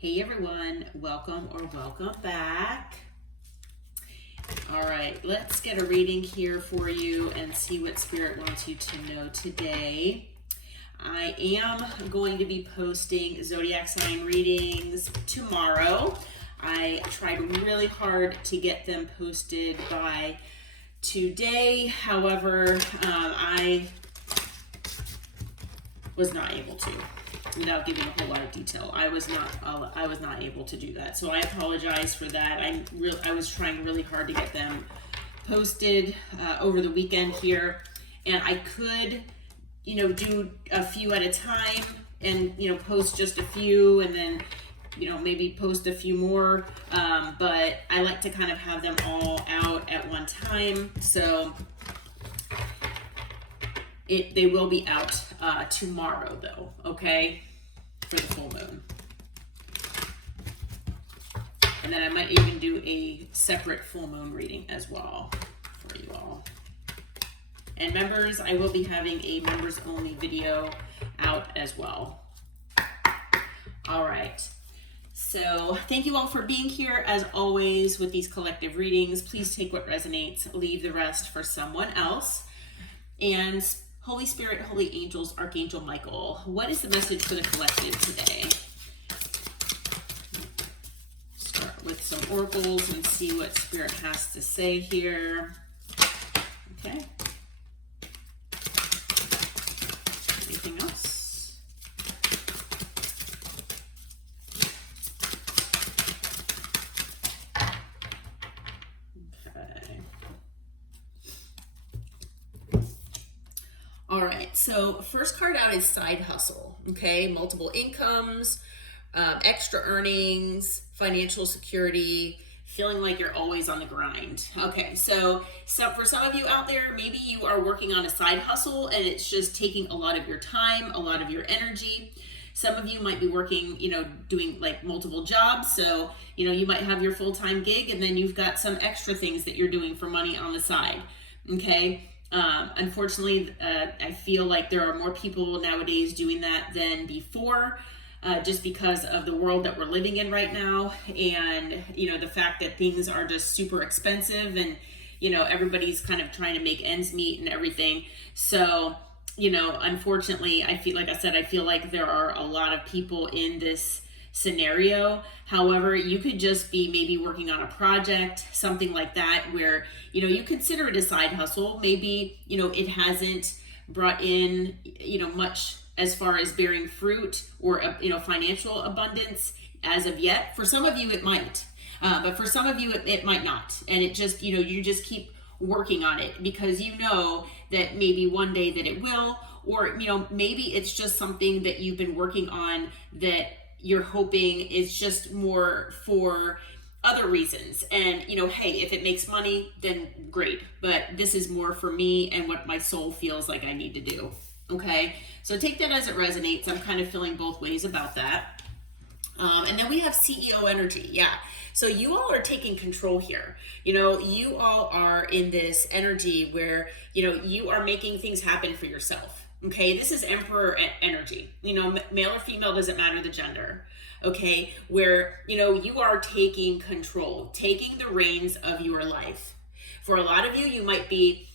Hey everyone, welcome back. All right, let's get a reading here for you and see what Spirit wants you to know today. I am going to be posting zodiac sign readings tomorrow. I tried really hard to get them posted by today. However, I was not able to. Without giving a whole lot of detail, I was not able to do that. So I apologize for that. I was trying really hard to get them posted over the weekend here, and I could, do a few at a time, and post just a few, and then maybe post a few more. But I like to kind of have them all out at one time. So they will be out tomorrow though, okay, for the full moon. And then I might even do a separate full moon reading as well for you all. And members, I will be having a members only video out as well. All right. So thank you all for being here as always with these collective readings. Please take what resonates, leave the rest for someone else. And Holy Spirit, Holy Angels, Archangel Michael, what is the message for the collective today? Start with some oracles and see what Spirit has to say here. Okay. Anything else? Okay. All right, so first card out is side hustle, okay? Multiple incomes, extra earnings, financial security, feeling like you're always on the grind. Okay, so for some of you out there, maybe you are working on a side hustle and it's just taking a lot of your time, a lot of your energy. Some of you might be working, doing like multiple jobs. So, you might have your full-time gig and then you've got some extra things that you're doing for money on the side, okay? Unfortunately, I feel like there are more people nowadays doing that than before, just because of the world that we're living in right now. And, the fact that things are just super expensive and, everybody's kind of trying to make ends meet and everything. So, unfortunately, I feel like there are a lot of people in this scenario. However, you could just be maybe working on a project, something like that, where, you consider it a side hustle. Maybe, it hasn't brought in, much as far as bearing fruit or, financial abundance as of yet. For some of you, it might, but for some of you, it might not. And it just, you just keep working on it because that maybe one day that it will, or, maybe it's just something that you've been working on that you're hoping is just more for other reasons. And, hey, if it makes money, then great. But this is more for me and what my soul feels like I need to do. Okay. So take that as it resonates. I'm kind of feeling both ways about that. And then we have CEO energy. Yeah. So you all are taking control here. You all are in this energy where, you are making things happen for yourself. Okay, this is Emperor energy. Male or female, doesn't matter the gender. Okay, where, you are taking control, taking the reins of your life. For a lot of you, you might be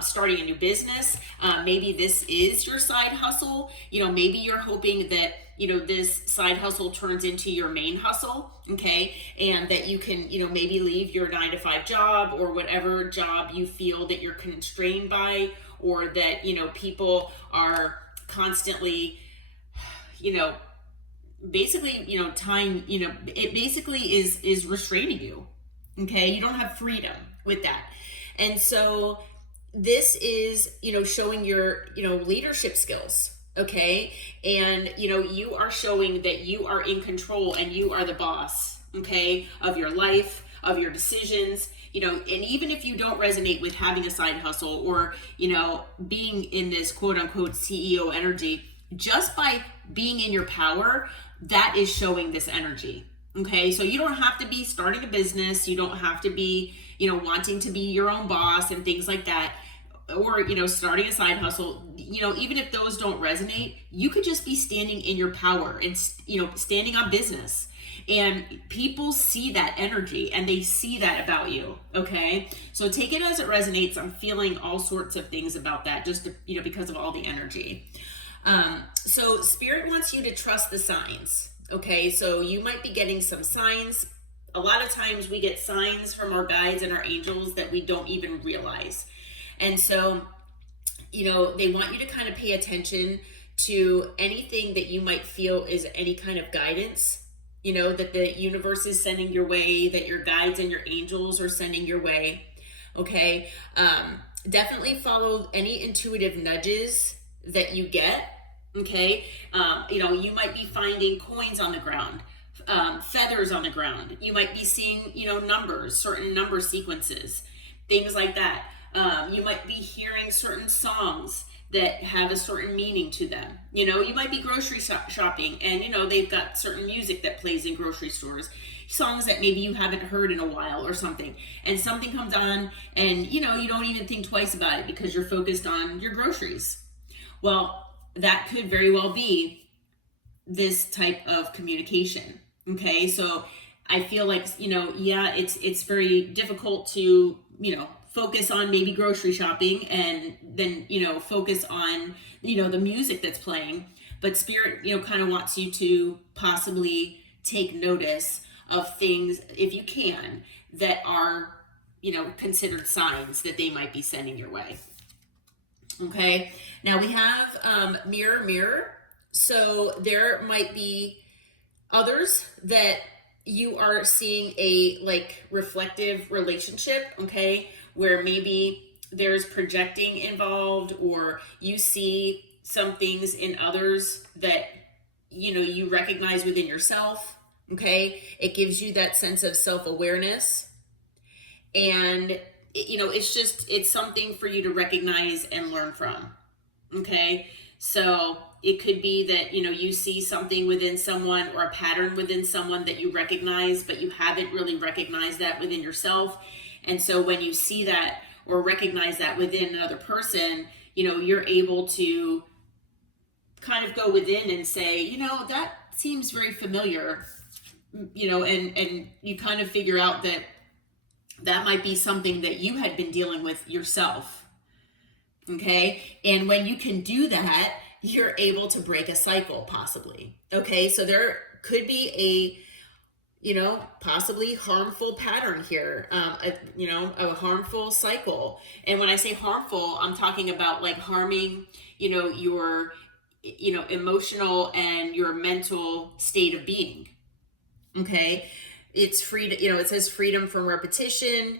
starting a new business. Maybe this is your side hustle. Maybe you're hoping that, this side hustle turns into your main hustle. Okay, and that you can, maybe leave your 9-to-5 job or whatever job you feel that you're constrained by, or that, people are constantly, basically, tying, it basically is restraining you. Okay. You don't have freedom with that. And so this is, showing your, leadership skills. Okay. And, you are showing that you are in control and you are the boss, okay, of your life, of your decisions. And even if you don't resonate with having a side hustle or, being in this quote unquote CEO energy, just by being in your power, that is showing this energy. Okay. So you don't have to be starting a business. You don't have to be, wanting to be your own boss and things like that. or, you know, starting a side hustle, you know, even if those don't resonate, you could just be standing in your power and, you know, standing on business. And people see that energy and they see that about you. Okay. So take it as it resonates. I'm feeling all sorts of things about that, just, you know, because of all the energy. So Spirit wants you to trust the signs. Okay. So you might be getting some signs. A lot of times we get signs from our guides and our angels that we don't even realize. And so, you know, they want you to kind of pay attention to anything that you might feel is any kind of guidance, you know, that the universe is sending your way, that your guides and your angels are sending your way. Okay. Definitely follow any intuitive nudges that you get. Okay. You know, you might be finding coins on the ground, feathers on the ground. You might be seeing, you know, numbers, certain number sequences, things like that. You might be hearing certain songs that have a certain meaning to them. You know, you might be grocery shopping and, you know, they've got certain music that plays in grocery stores, songs that maybe you haven't heard in a while or something. And something comes on and, you know, you don't even think twice about it because you're focused on your groceries. Well, that could very well be this type of communication. Okay. So I feel like, you know, yeah, it's very difficult to, you know, focus on maybe grocery shopping and then, you know, focus on, you know, the music that's playing. But Spirit, you know, kind of wants you to possibly take notice of things, if you can, that are, you know, considered signs that they might be sending your way. Okay. Now we have mirror, mirror. So there might be others that you are seeing a like reflective relationship, okay, where maybe there's projecting involved, or you see some things in others that, you know, you recognize within yourself. Okay. It gives you that sense of self-awareness. And, you know, it's something for you to recognize and learn from. Okay. So it could be that, you know, you see something within someone or a pattern within someone that you recognize, but you haven't really recognized that within yourself. And so when you see that or recognize that within another person, you know, you're able to kind of go within and say, you know, that seems very familiar, you know, and you kind of figure out that that might be something that you had been dealing with yourself. Okay. And when you can do that, you're able to break a cycle possibly. Okay. So there could be a, you know, possibly harmful pattern here, a harmful cycle. And when I say harmful, I'm talking about like harming, you know, your, you know, emotional and your mental state of being. Okay. It's free to, you know, it says freedom from repetition,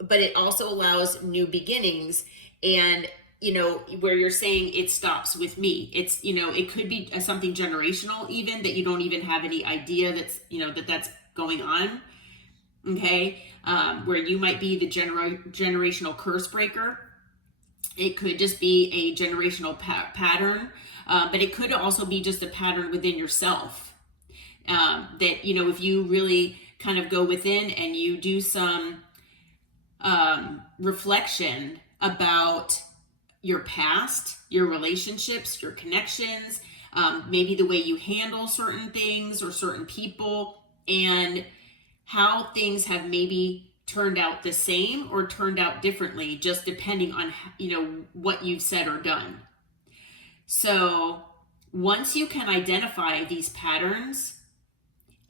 but it also allows new beginnings. And, you know, where you're saying it stops with me, it's, you know, it could be something generational even that you don't even have any idea that's, you know, that's going on. Okay. Where you might be the generational curse breaker. It could just be a generational pattern, but it could also be just a pattern within yourself. That, you know, if you really kind of go within and you do some reflection about your past, your relationships, your connections, maybe the way you handle certain things or certain people, and how things have maybe turned out the same or turned out differently, just depending on, you know, what you've said or done. So once you can identify these patterns,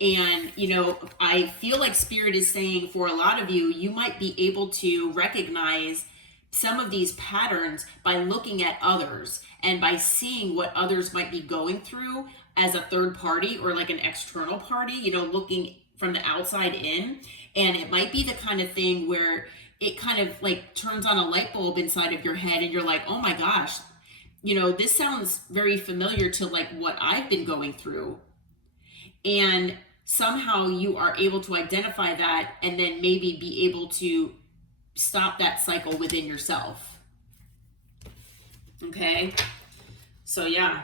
and, you know, I feel like Spirit is saying for a lot of you, you might be able to recognize some of these patterns by looking at others and by seeing what others might be going through as a third party or like an external party, you know, looking from the outside in. And it might be the kind of thing where it kind of like turns on a light bulb inside of your head and you're like, oh my gosh, you know, this sounds very familiar to like what I've been going through. And somehow you are able to identify that and then maybe be able to stop that cycle within yourself. Okay. So yeah,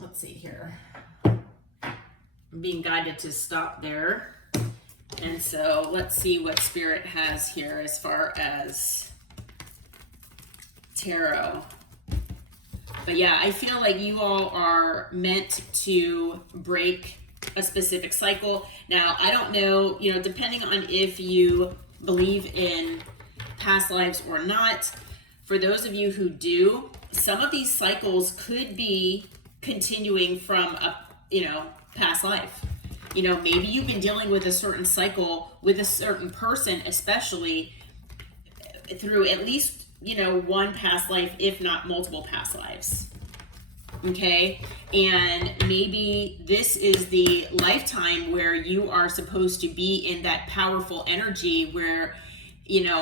let's see here. I'm being guided to stop there. And so let's see what Spirit has here as far as Tarot. But yeah, I feel like you all are meant to break a specific cycle. Now, I don't know, depending on if you believe in past lives or not, for those of you who do, some of these cycles could be continuing from a, past life. Maybe you've been dealing with a certain cycle with a certain person, especially through at least, one past life, if not multiple past lives. Okay. And maybe this is the lifetime where you are supposed to be in that powerful energy where, you're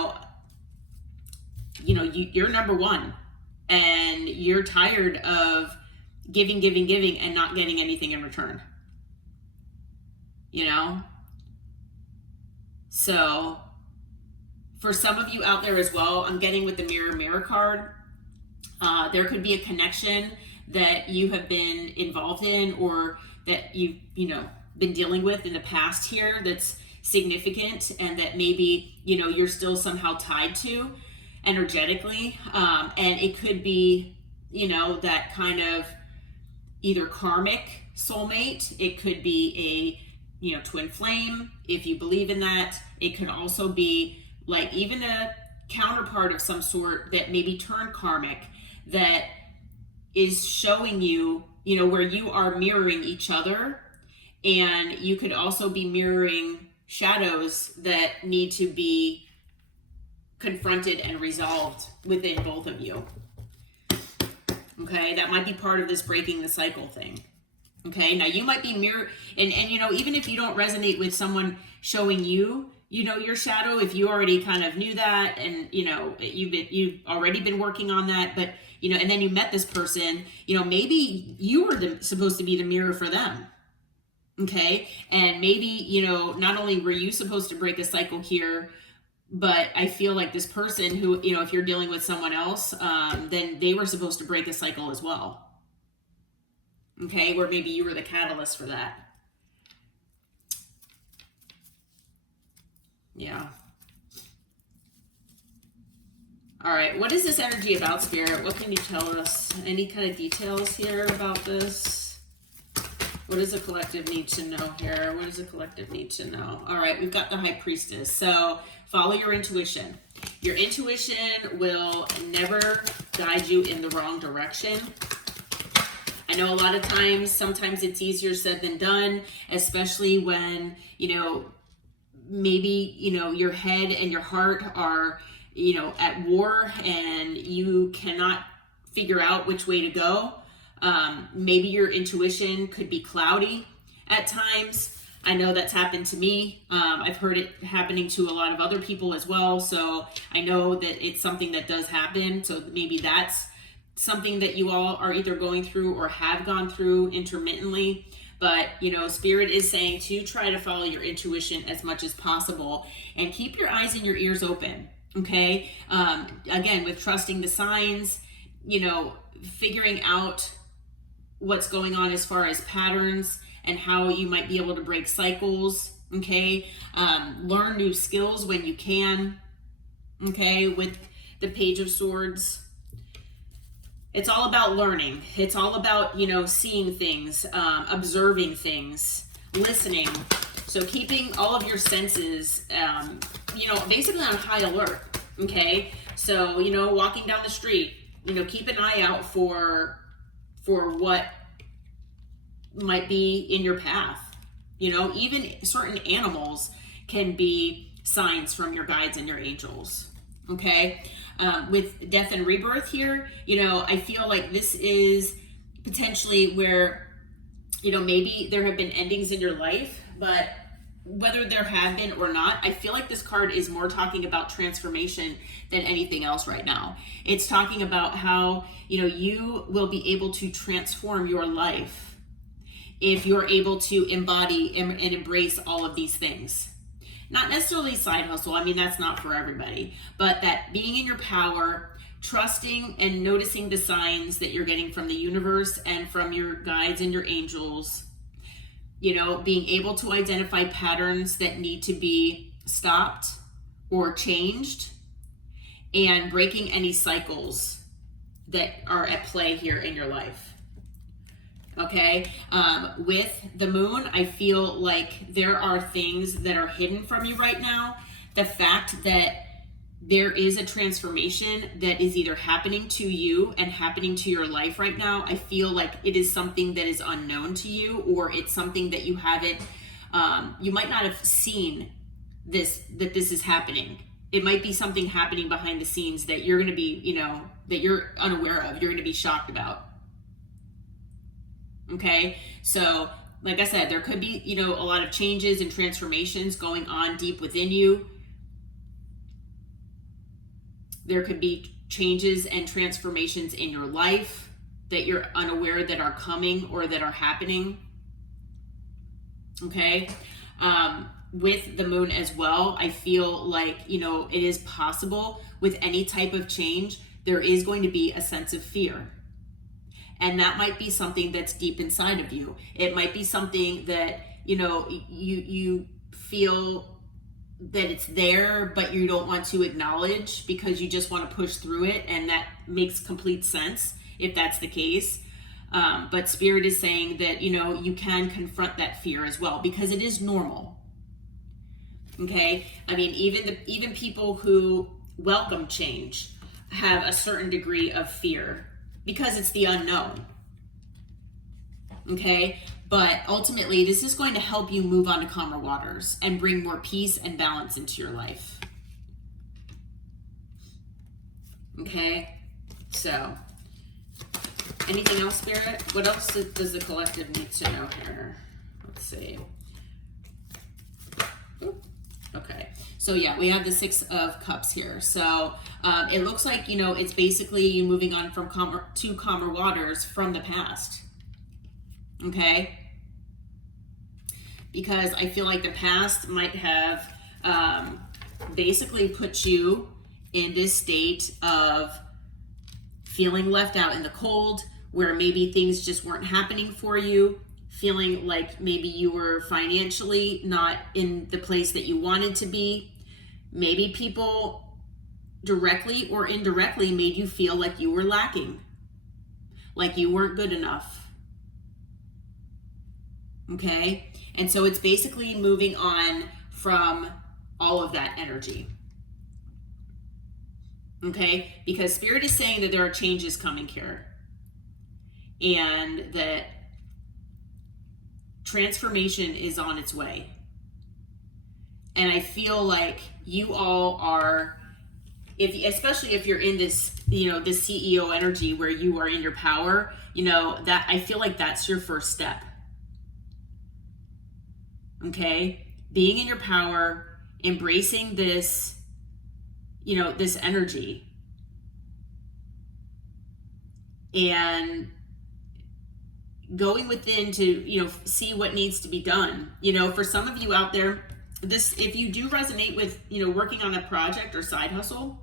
number one and you're tired of giving and not getting anything in return. So for some of you out there as well, I'm getting with the mirror card. There could be a connection that you have been involved in or that you've, been dealing with in the past here that's significant and that maybe, you're still somehow tied to energetically. And it could be, that kind of either karmic soulmate. It could be a, twin flame, if you believe in that. It could also be like even a counterpart of some sort that maybe turned karmic, that is showing you, where you are mirroring each other. And you could also be mirroring shadows that need to be confronted and resolved within both of you. Okay, that might be part of this breaking the cycle thing. Okay, now you might be and even if you don't resonate with someone showing you, your shadow, if you already kind of knew that and, you've already been working on that, but, and then you met this person, maybe you were supposed to be the mirror for them. Okay. And maybe, not only were you supposed to break a cycle here, but I feel like this person who, if you're dealing with someone else, then they were supposed to break a cycle as well. Okay. Where maybe you were the catalyst for that. Yeah. All right. What is this energy about, Spirit? What can you tell us? Any kind of details here about this? What does the collective need to know here? What does the collective need to know? All right. We've got the High Priestess. So follow your intuition. Your intuition will never guide you in the wrong direction. I know a lot of times, sometimes it's easier said than done, especially when, maybe, your head and your heart are, at war and you cannot figure out which way to go. Maybe your intuition could be cloudy at times. I know that's happened to me. I've heard it happening to a lot of other people as well. So I know that it's something that does happen. So maybe that's something that you all are either going through or have gone through intermittently. But, Spirit is saying to try to follow your intuition as much as possible and keep your eyes and your ears open. Okay. Again, with trusting the signs, figuring out what's going on as far as patterns and how you might be able to break cycles. Okay. Learn new skills when you can. Okay. With the Page of Swords. It's all about learning. It's all about, seeing things, observing things, listening. So keeping all of your senses, basically on high alert. Okay. So, walking down the street, keep an eye out for what might be in your path. Even certain animals can be signs from your guides and your angels. Okay. With death and rebirth here, I feel like this is potentially where, maybe there have been endings in your life, but whether there have been or not, I feel like this card is more talking about transformation than anything else right now. It's talking about how, you will be able to transform your life if you're able to embody and embrace all of these things. Not necessarily side hustle. I mean, that's not for everybody, but that being in your power, trusting and noticing the signs that you're getting from the universe and from your guides and your angels, being able to identify patterns that need to be stopped or changed, and breaking any cycles that are at play here in your life. Okay, with the moon, I feel like there are things that are hidden from you right now. The fact that there is a transformation that is either happening to you and happening to your life right now, I feel like it is something that is unknown to you, or it's something that you haven't, you might not have seen that this is happening. It might be something happening behind the scenes that you're going to be, that you're unaware of, you're going to be shocked about. Okay, so like I said, there could be, a lot of changes and transformations going on deep within you. There could be changes and transformations in your life that you're unaware that are coming or that are happening. Okay, with the moon as well, I feel like, it is possible with any type of change, there is going to be a sense of fear. And that might be something that's deep inside of you. It might be something that, you feel that it's there, but you don't want to acknowledge because you just want to push through it. And that makes complete sense if that's the case. But Spirit is saying that, you can confront that fear as well, because it is normal. Okay. I mean, even people who welcome change have a certain degree of fear, because it's the unknown. Okay, but ultimately this is going to help you move on to calmer waters and bring more peace and balance into your life. Okay, so anything else, Spirit? What else does the collective need to know here? Let's see. Ooh. Okay, so yeah, we have the 6 of Cups here. So it looks like, it's basically you moving on from calmer waters from the past. Okay, because I feel like the past might have basically put you in this state of feeling left out in the cold, where maybe things just weren't happening for you, feeling like maybe you were financially not in the place that you wanted to be. Maybe people directly or indirectly made you feel like you were lacking, like you weren't good enough. Okay, and so it's basically moving on from all of that energy. Okay, because Spirit is saying that there are changes coming here, and that transformation is on its way. And I feel like you all are, especially if you're in this, this CEO energy where you are in your power, that I feel like that's your first step. Okay, being in your power, embracing this, this energy, and going within to, see what needs to be done. For some of you out there, if you do resonate with, working on a project or side hustle,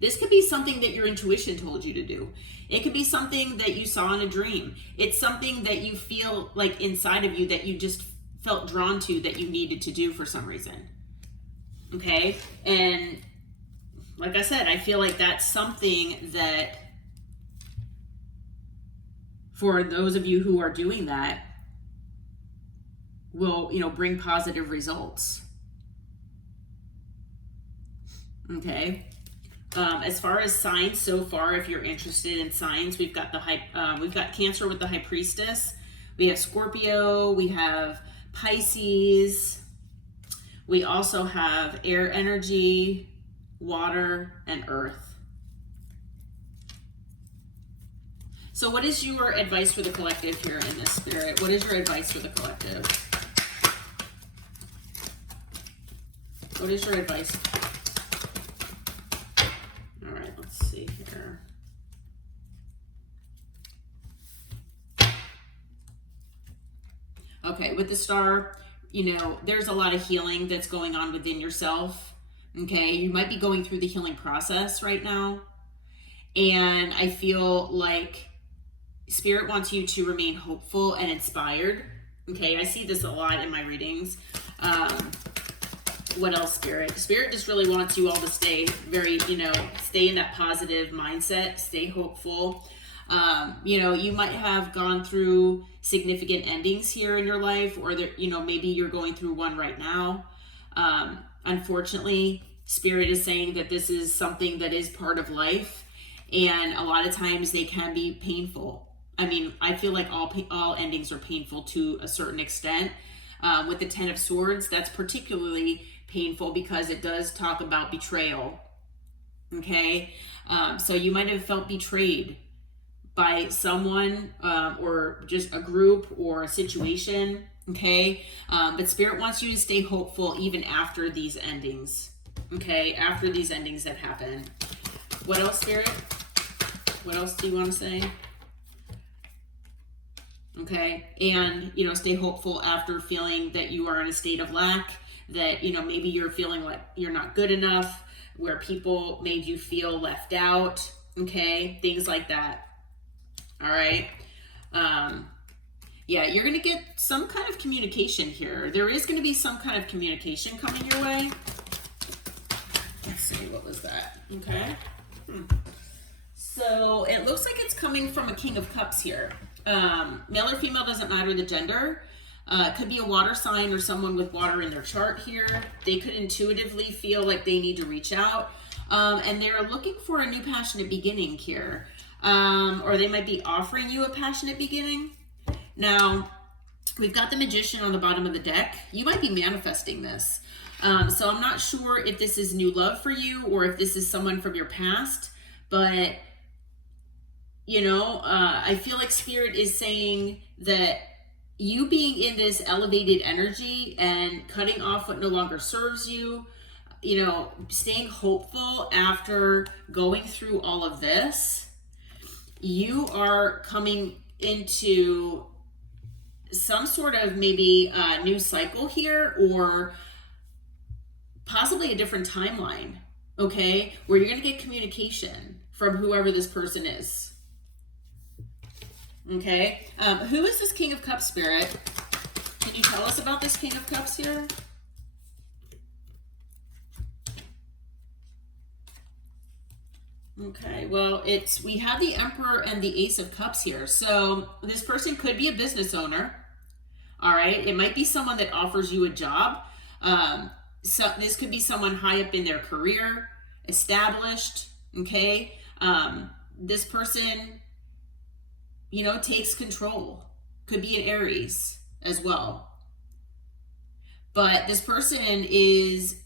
this could be something that your intuition told you to do. It could be something that you saw in a dream. It's something that you feel like inside of you that you just felt drawn to, that you needed to do for some reason. Okay, and like I said, I feel like that's something that, for those of you who are doing that, will, bring positive results. Okay. As far as signs so far, if you're interested in signs, we've got we've got Cancer with the High Priestess. We have Scorpio. We have Pisces. We also have air energy, water, and earth. So what is your advice for the collective here in this, Spirit? What is your advice for the collective? What is your advice? All right, let's see here. Okay, with the Star, there's a lot of healing that's going on within yourself. Okay, you might be going through the healing process right now. And I feel like Spirit wants you to remain hopeful and inspired. Okay, I see this a lot in my readings. What else, Spirit? Spirit just really wants you all to stay very, stay in that positive mindset, stay hopeful. You might have gone through significant endings here in your life, or there, maybe you're going through one right now. Unfortunately, Spirit is saying that this is something that is part of life, and a lot of times they can be painful. I mean, I feel like all endings are painful to a certain extent. With the Ten of Swords, that's particularly painful because it does talk about betrayal. Okay, so you might have felt betrayed by someone, or just a group or a situation. Okay, but Spirit wants you to stay hopeful even after these endings. Okay, after these endings that happen. What else, Spirit? What else do you want to say? Okay, and stay hopeful after feeling that you are in a state of lack, that maybe you're feeling like you're not good enough, where people made you feel left out. Okay, things like that. All right. Yeah, you're going to get some kind of communication here. There is going to be some kind of communication coming your way. Let's see, what was that? Okay. So it looks like it's coming from a King of Cups here. Male or female, doesn't matter the gender. It could be a water sign or someone with water in their chart here. They could intuitively feel like they need to reach out. And they're looking for a new passionate beginning here. Or they might be offering you a passionate beginning. Now, we've got the Magician on the bottom of the deck. You might be manifesting this. So I'm not sure if this is new love for you or if this is someone from your past. But, I feel like Spirit is saying that you being in this elevated energy and cutting off what no longer serves you, staying hopeful after going through all of this, you are coming into some sort of maybe a new cycle here, or possibly a different timeline, okay, where you're going to get communication from whoever this person is. Okay, who is this King of Cups, Spirit? Can you tell us about this King of Cups here? Okay, well, we have the Emperor and the Ace of Cups here. So this person could be a business owner. All right, it might be someone that offers you a job. So this could be someone high up in their career, established. Okay, this person, takes control. Could be an Aries as well. But this person is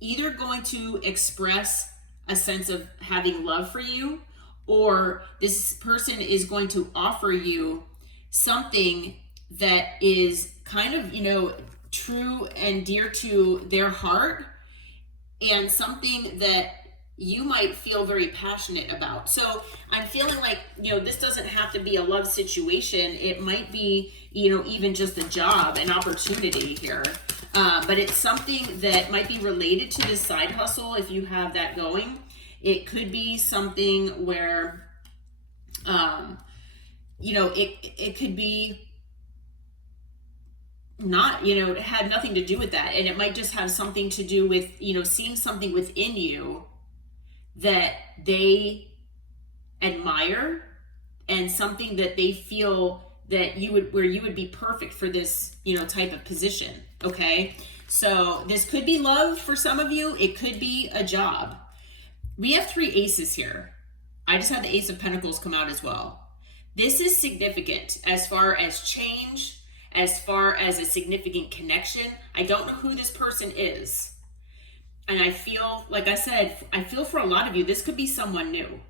either going to express a sense of having love for you, or this person is going to offer you something that is kind of, true and dear to their heart, and something that you might feel very passionate about. So I'm feeling like, this doesn't have to be a love situation. It might be, even just a job, an opportunity here. But it's something that might be related to this side hustle if you have that going. It could be something where, it could be not, it had nothing to do with that. And it might just have something to do with, seeing something within you that they admire, and something that they feel that where you would be perfect for this, type of position. Okay. So this could be love for some of you. It could be a job. We have 3 aces here. I just had the Ace of Pentacles come out as well. This is significant as far as change, as far as a significant connection. I don't know who this person is. And I feel, like I said, I feel for a lot of you, this could be someone new.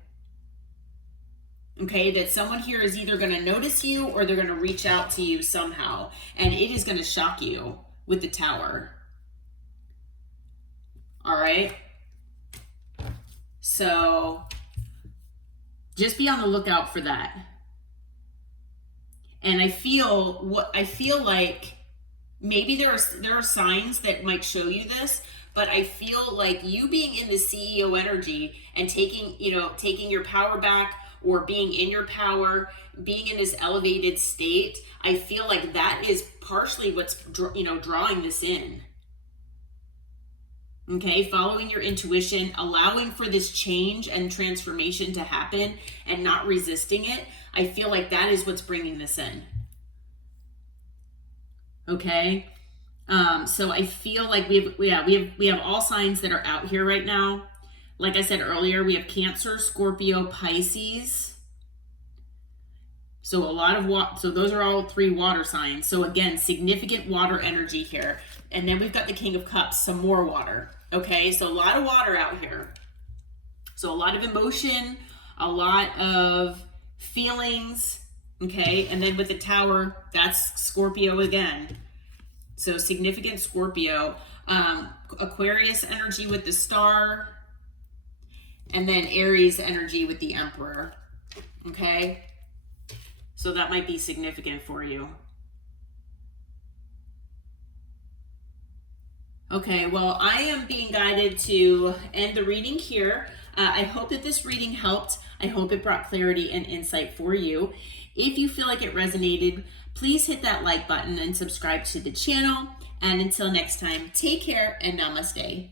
Okay, that someone here is either going to notice you or they're going to reach out to you somehow. And it is going to shock you with the Tower. All right. So just be on the lookout for that. And I feel like maybe there are signs that might show you this, but I feel like you being in the CEO energy and taking your power back, or being in your power, being in this elevated state, I feel like that is partially what's, drawing this in. Okay, following your intuition, allowing for this change and transformation to happen and not resisting it. I feel like that is what's bringing this in. Okay. So I feel like we have all signs that are out here right now. Like I said earlier, we have Cancer, Scorpio, Pisces. So a lot of so those are all 3 water signs. So again, significant water energy here. And then we've got the King of Cups, some more water. Okay, so a lot of water out here. So a lot of emotion, a lot of feelings. Okay, and then with the Tower, that's Scorpio again. So significant Scorpio, Aquarius energy with the Star, and then Aries energy with the Emperor. Okay, so that might be significant for you. Okay, well, I am being guided to end the reading here. I hope that this reading helped. I hope it brought clarity and insight for you. If you feel like it resonated, please hit that like button and subscribe to the channel. And until next time, take care and namaste.